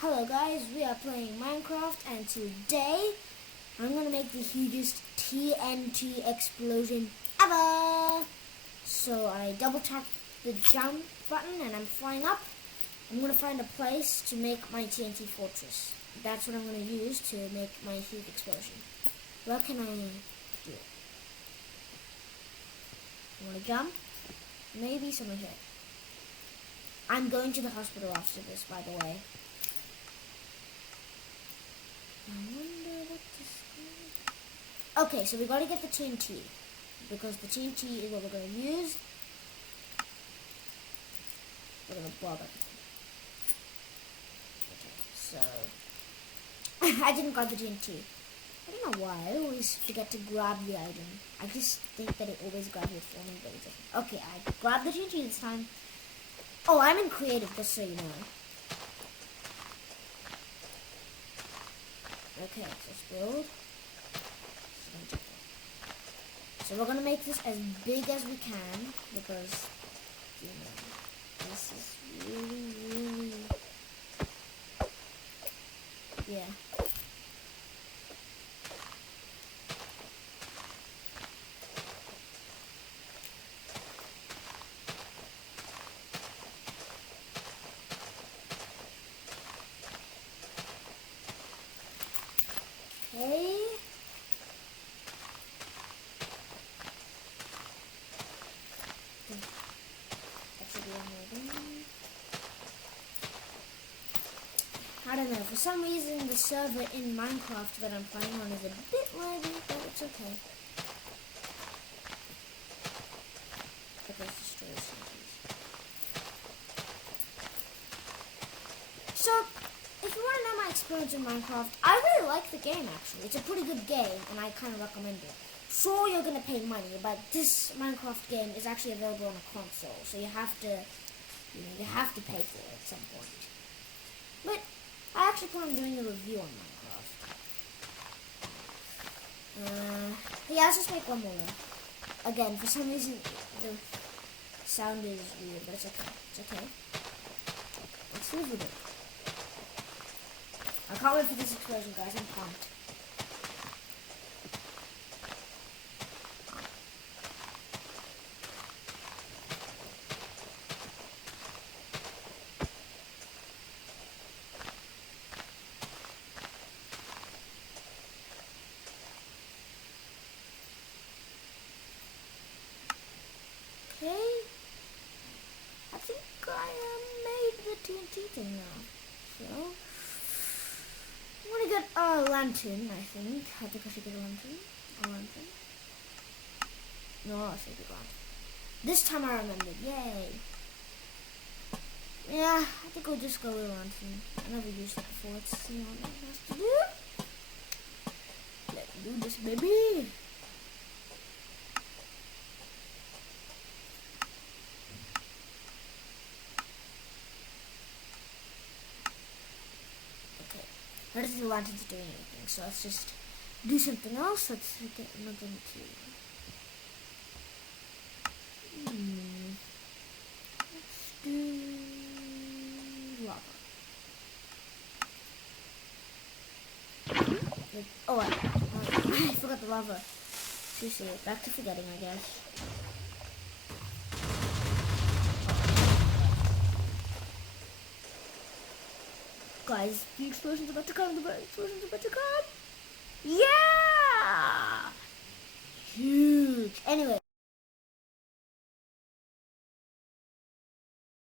Hello guys, we are playing Minecraft and today I'm gonna make the hugest TNT explosion ever. So I double tap the jump button and I'm flying up. I'm gonna find a place to make my TNT fortress. That's what I'm gonna use to make my huge explosion. Where can I do it? I wanna jump? Maybe somewhere here. I'm going to the hospital after this, by the way. I wonder what this is. Okay, so we gotta get the TNT. Because the TNT is what we're gonna use. We're gonna blow up everything. Okay, so I didn't grab the TNT. I don't know why, I always forget to grab the item. I just think that it always grabs it for me, but it doesn't. Okay, I grabbed the TNT this time. Oh, I'm in creative, just so you know. Okay, so let's build. So we're gonna make this as big as we can because, you know, this is really, yeah. Okay. I don't know, for some reason the server in Minecraft that I'm playing on is a bit laggy, but it's okay. Okay, let's destroy this one, please. So, if you want to know my experience in Minecraft, I really like the game actually. It's a pretty good game and I kind of recommend it. Sure, you're going to pay money, but this Minecraft game is actually available on a console, so you have to, you have to pay for it at some point. But I actually plan on doing a review on Minecraft. Yeah, let's just make one more. Again, for some reason the sound is weird, but it's okay. It's okay. Let's live with it. I can't wait for this explosion, guys. I'm pumped. Okay, I think I made the TNT thing now. So, I'm gonna get a lantern, I think. I think I should get a lantern. A lantern. No, I should get a lantern. This time I remembered. Yay. Yeah, I think we'll just go with a lantern. I never used it before. Let's see what it has to do. Let's do this, baby. I don't think the lantern's doing anything, so let's just do something else. Let's get another material. Let's do lava. Oh, I forgot the lava. Seriously, back to forgetting, I guess. Guys, the explosion's about to come, the explosion's about to come.